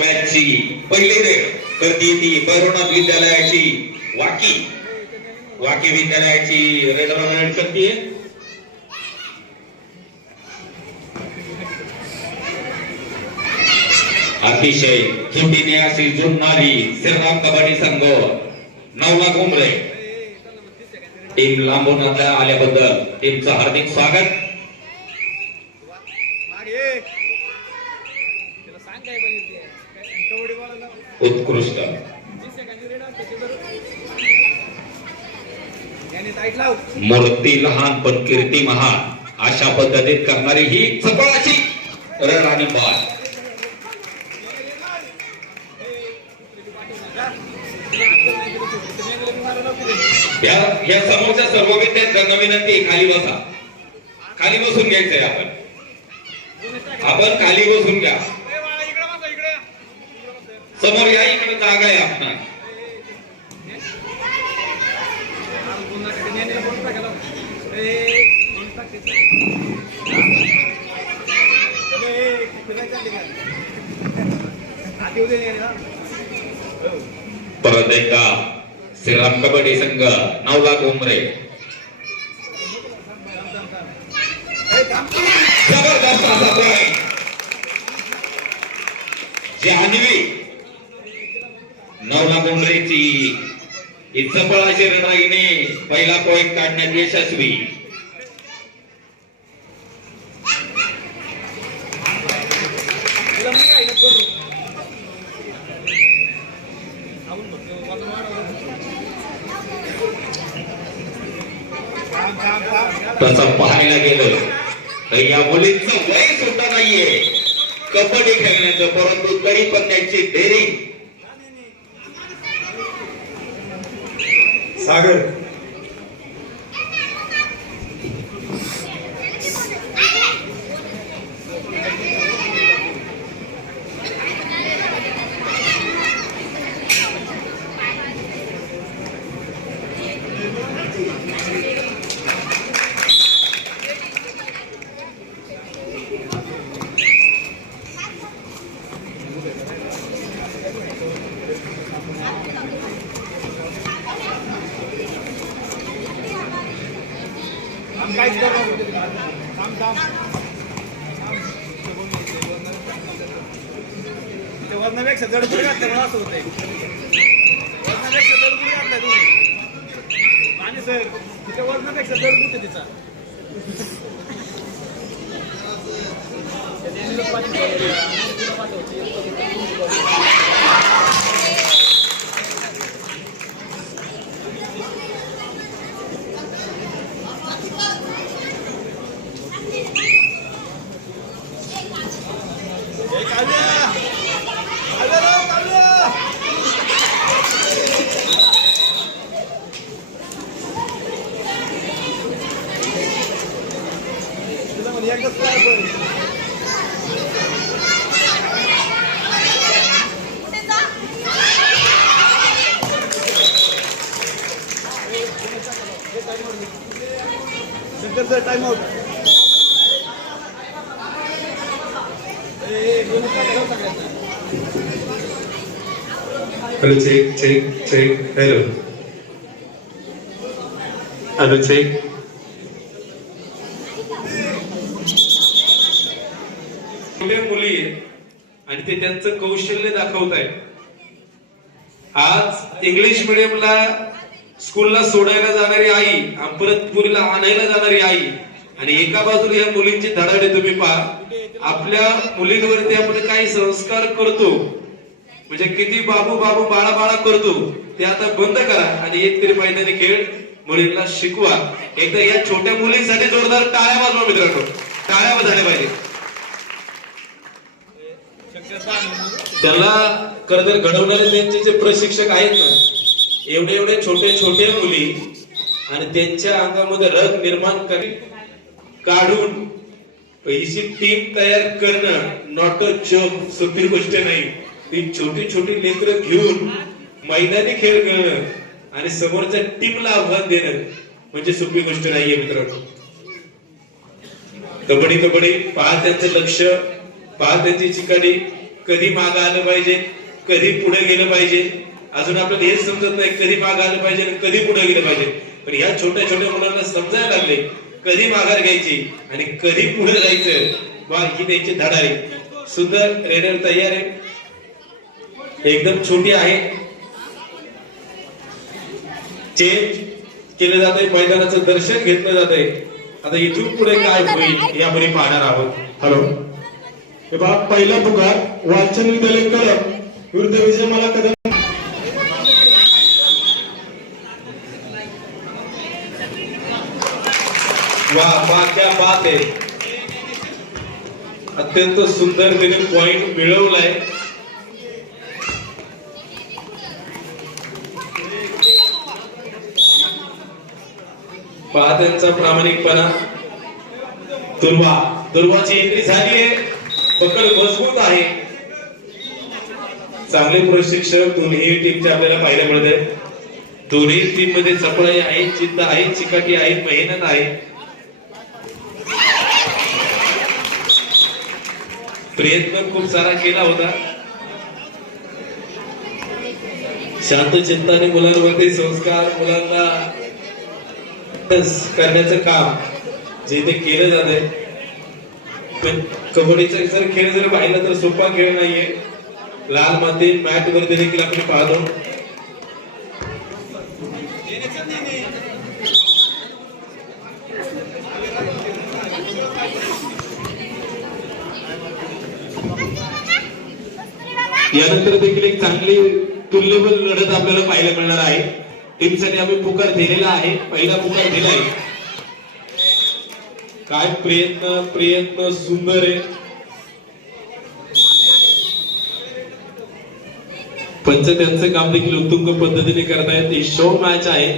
पहिली रेड करती ती भैरवनाथ विद्यालयाची वाकी विद्यालयाची रेड रन करते. अतिशय चुटीने अशी जुळणारी श्रीराम कबड्डी संघ 9 लाख उमरे टीम लांबून आल्याबद्दल टीमचं हार्दिक स्वागत. उत्कृष्ट मूर्ती लहान पण कीर्ती महान अशा पद्धतीत करणारी ही चपळाची रन आणि बॉल. या समोरच्या सर्व विद्यार्थ्यांना विनंती खाली बसून घ्यायचंय. आपण खाली बसून घ्या. समोर या, इकडे जागा आहे आपणास. परत एकदा श्रीराम कबड्डी संघ 9 लाख उमरे. जबरदस्त असा पॉइंट जान्हवी 9 लाख उमरेची इच्छपळाची रणराईने पहिला पॉइंट काढण्यात यशस्वी. तसं पाहायला गेलं तर या मुलींचं वय सुद्धा नाहीये कबड्डी खेळण्याचं, परंतु तरी पण त्यांची डेअरिंग. सागर वजनापेक्षा जडपुरी घातलं असं होतंय. वजनापेक्षा जडपुरी घातलाय तुम्ही आणि सर तिच्या वजनापेक्षा जडपुरी तिचा time out. Hello, check. Hello. Check. मुली आणि ते त्यांचं कौशल्य दाखवत आहेत. आज इंग्लिश मिडियमला स्कूलला सोडायला जाणारी आई आणि परत पुरीला आणायला जाणारी आई आणि एका बाजूला या मुलींची धडाडे तुम्ही पहा. आपल्या मुलींवरती आपण काही संस्कार करतो म्हणजे किती बाबू बाळा करतो ते आता बंद करा आणि एक तरी मैदानी खेळ मुलींना शिकवा. एकदा या छोट्या मुलींसाठी जोरदार टाळ्या वाजवा मित्रांनो. टाळ्या वाजवल्या पाहिजे. त्याला खरं तर घडवणारे त्यांचे जे प्रशिक्षक आहेत ना, एवढे छोटे मुली आणि त्यांच्या अंगामध्ये रग निर्माण काढून पैसे टीम तयार करणं नॉट अ जोक, सोपी गोष्ट नाही. ती छोटी लेकरं घेऊन मैदानी खेळ करणं आणि समोरच्या टीमला आव्हान देणं म्हणजे सोपी गोष्ट नाहीये मित्रांनो. कबड्डी पहा त्यांचं लक्ष, पहा त्यांची चिकाटी कधी मागं आलं पाहिजे, कधी पुढे गेलं पाहिजे. अजून आपल्याला हेच समजत नाही कधी मागं आलं पाहिजे आणि कधी पुढे गेलं पाहिजे. पण ह्या छोट्या छोट्या मुलांना समजायला लागले कधी माघार घ्यायची आणि कधी पुढे जायचं. वा, ही त्यांची धडारी. सुंदर रेडर तयार आहे, एकदम छोटी आहे. चेंज केलं जात आहे, मैदानाचं दर्शन घेतलं जात आहे. आता इथून पुढे काय होईल हे आपण पाहणार आहोत. हॅलो, हे पहा, पहिला पुकार वाचन विद्यालय कळप विरुद्ध विजयमाला कदम. वा, क्या बात आहे. अत्यंत सुंदर त्याने पॉइंट मिळवलाय. पहा त्यांचा प्रामाणिकपणा. दुर्वाची एंट्री झाली आहे, पकड मजबूत आहे. चांगले प्रशिक्षक दोन्ही टीमचे आपल्याला पाहायला मिळत आहे. दोन्ही टीम मध्ये चपळाई आहे, जिद्द आहे, चिकाटी आहे, मेहनत आहे. प्रयत्न खूप सारा केला होता. शांत चित्ताने मुलांवरती संस्कार, मुलांना करण्याचं काम जे ते केलं जात आहे. पण कबड्डीचा जर खेळ जर पाहिला तर सोपा खेळ नाहीये. लाल माती मॅट वरती देखील आपण पाहतो. यानंतर देखील एक चांगली तुल्यबल लढत आपल्याला पाहायला मिळणार आहे. टीमसाठी आम्ही पुकार दिलेला आहे, पहिला पुकार दिला आहे. काय प्रयत्न सुंदर आहे. पंच त्यांचं काम देखील उत्तुंग पद्धतीने करतायत. ही शो मॅच आहे.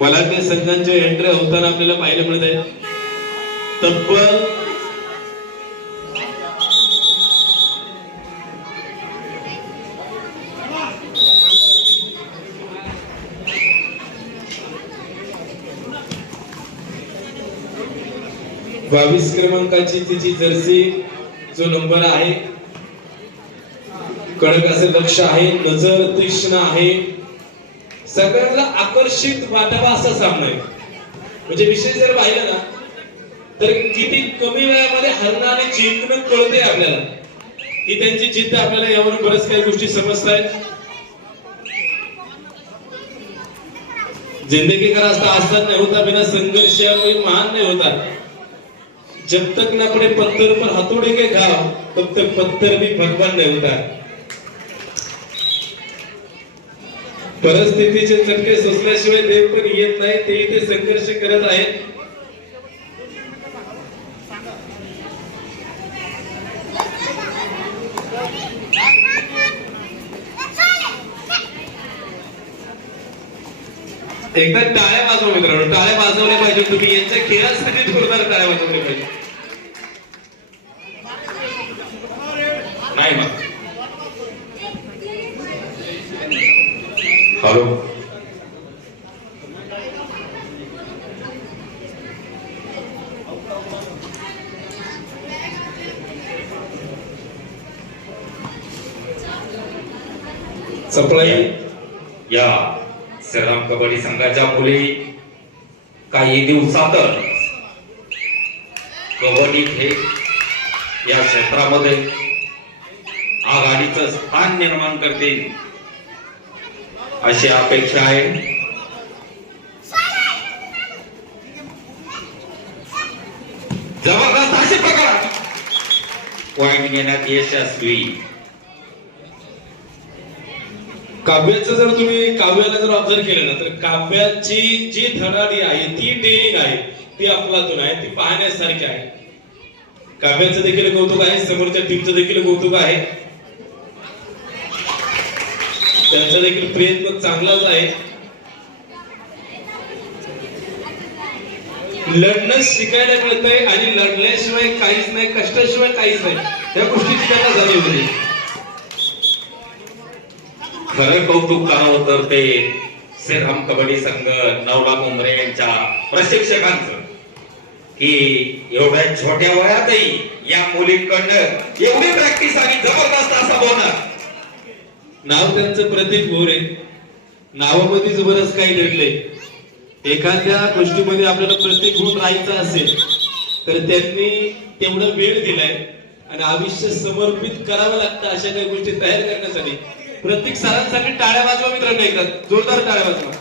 बलाढ्य संघांच्या एंट्री होताना आपल्याला पाहायला मिळत आहे. तब्बल 22 क्रमांकाची तिची जर्सी जो नंबर आहे, कडक असं लक्ष आहे, नजर तीक्ष्ण आहे, सगळ्यांना आकर्षित वाटावा असा सामना आहे. म्हणजे विषय जर पाहिला ना तर किती कमी वेळामध्ये हरणं आणि जिंकणं कळते आपल्याला. ही त्यांची जिद्द आपल्याला यावरून बऱ्याच काही गोष्टी समजतायत. जिंदगी का रास्ता आसान नहीं होता, बिना संघर्ष कोई महान नहीं होता. जब तक न पड़े पत्थर पर हथौड़े के घाव तब तक पत्थर भी भगवान नहीं होता. परिस्थितीचे चटके सोसल्याशिवाय देव पण येत नाही. ते इथे संघर्ष करत आहेत. एकदा टाळ्या वाजवा मित्रांनो, टाळ्या वाजवल्या पाहिजे. तुम्ही यांच्या खेळासाठी जोरदार टाळ्या वाजवल्या पाहिजे. नाही मग हॅलो, सप्लाय या श्रीराम कबड्डी संघाच्या मुली काही दिवसातच कबड्डी खेळ या क्षेत्रामध्ये आघाडीचं स्थान निर्माण करतील अशी अपेक्षा आहे. जबरदस्त अशी पकड, पॉइंट घेण्यात यशस्वी. काव्याचं जर तुम्ही काव्याला जर ऑब्झर्व केलं ना तर काव्याची जी धडाडी आहे, ती डेअरिंग आहे, ती अफलातून आहे, ती पाहण्यासारखी आहे. काव्याचं देखील कौतुक आहे, समोरच्या टीमचं देखील कौतुक आहे. त्यांचा देखील प्रयत्न चांगलाच आहे. लढणं शिकायला मिळतंय आणि लढल्याशिवाय काहीच नाही, कष्टाशिवाय काहीच नाही, या गोष्टीची त्यांना जाणीव होती. खरं कौतुक करावं तर ते श्रीराम कबड्डी संघ नवला मुंबरे यांच्या प्रशिक्षकांचं, की एवढ्या छोट्या वयातही या मुलींकडनं एवढी प्रॅक्टिस आणि जबरदस्त असा बोनस. नाव त्यांचं प्रतीक भोरे. नावामध्येच बरंच काही दडलंय. एखाद्या गोष्टीमध्ये आपल्याला प्रत्येक गुण राहायचा असेल तर त्यांनी तेवढा वेळ दिलाय आणि आयुष्य समर्पित करावं लागतं अशा काही गोष्टी तयार करण्यासाठी. प्रत्येक सरांसाठी टाळ्या वाजवा मित्रांनो, एकदा जोरदार टाळ्या वाजवा.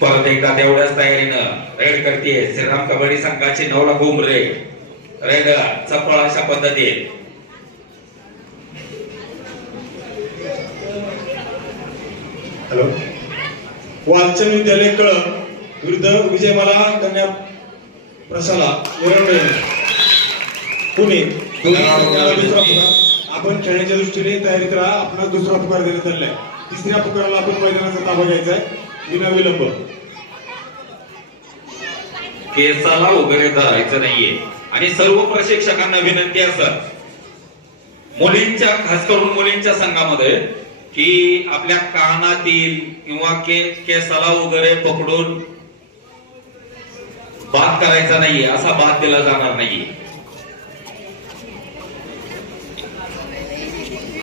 परत एकदा तेवढ्याच तयारीनं रेड करते श्रीराम कबड्डी संघाची 9 लाख उमरे. रेड चपळ अशा पद्धतीने हॅलो. वालचंद विद्यालय कळंब विरुद्ध विजयमाला कन्या प्रशाला येरवडे पुणे. दुसरा पुकार. आपण खेळण्याच्या दृष्टीने तयारीत राहा. आपला दुसरा पुकार देण्यात आलेला आहे. तिसऱ्या पुकाराला आपण मैदानाचा ताबा घ्यायचा आहे विना विलंब. केसाला वगैरे धरायचं नाहीये. आणि सर्व प्रशिक्षकांना विनंती असत मुलींच्या, खास करून मुलींच्या संघामध्ये, की आपल्या कानातील किंवा केसाला वगैरे पकडून बाद करायचा नाहीये. असा बाद दिला जाणार नाहीये.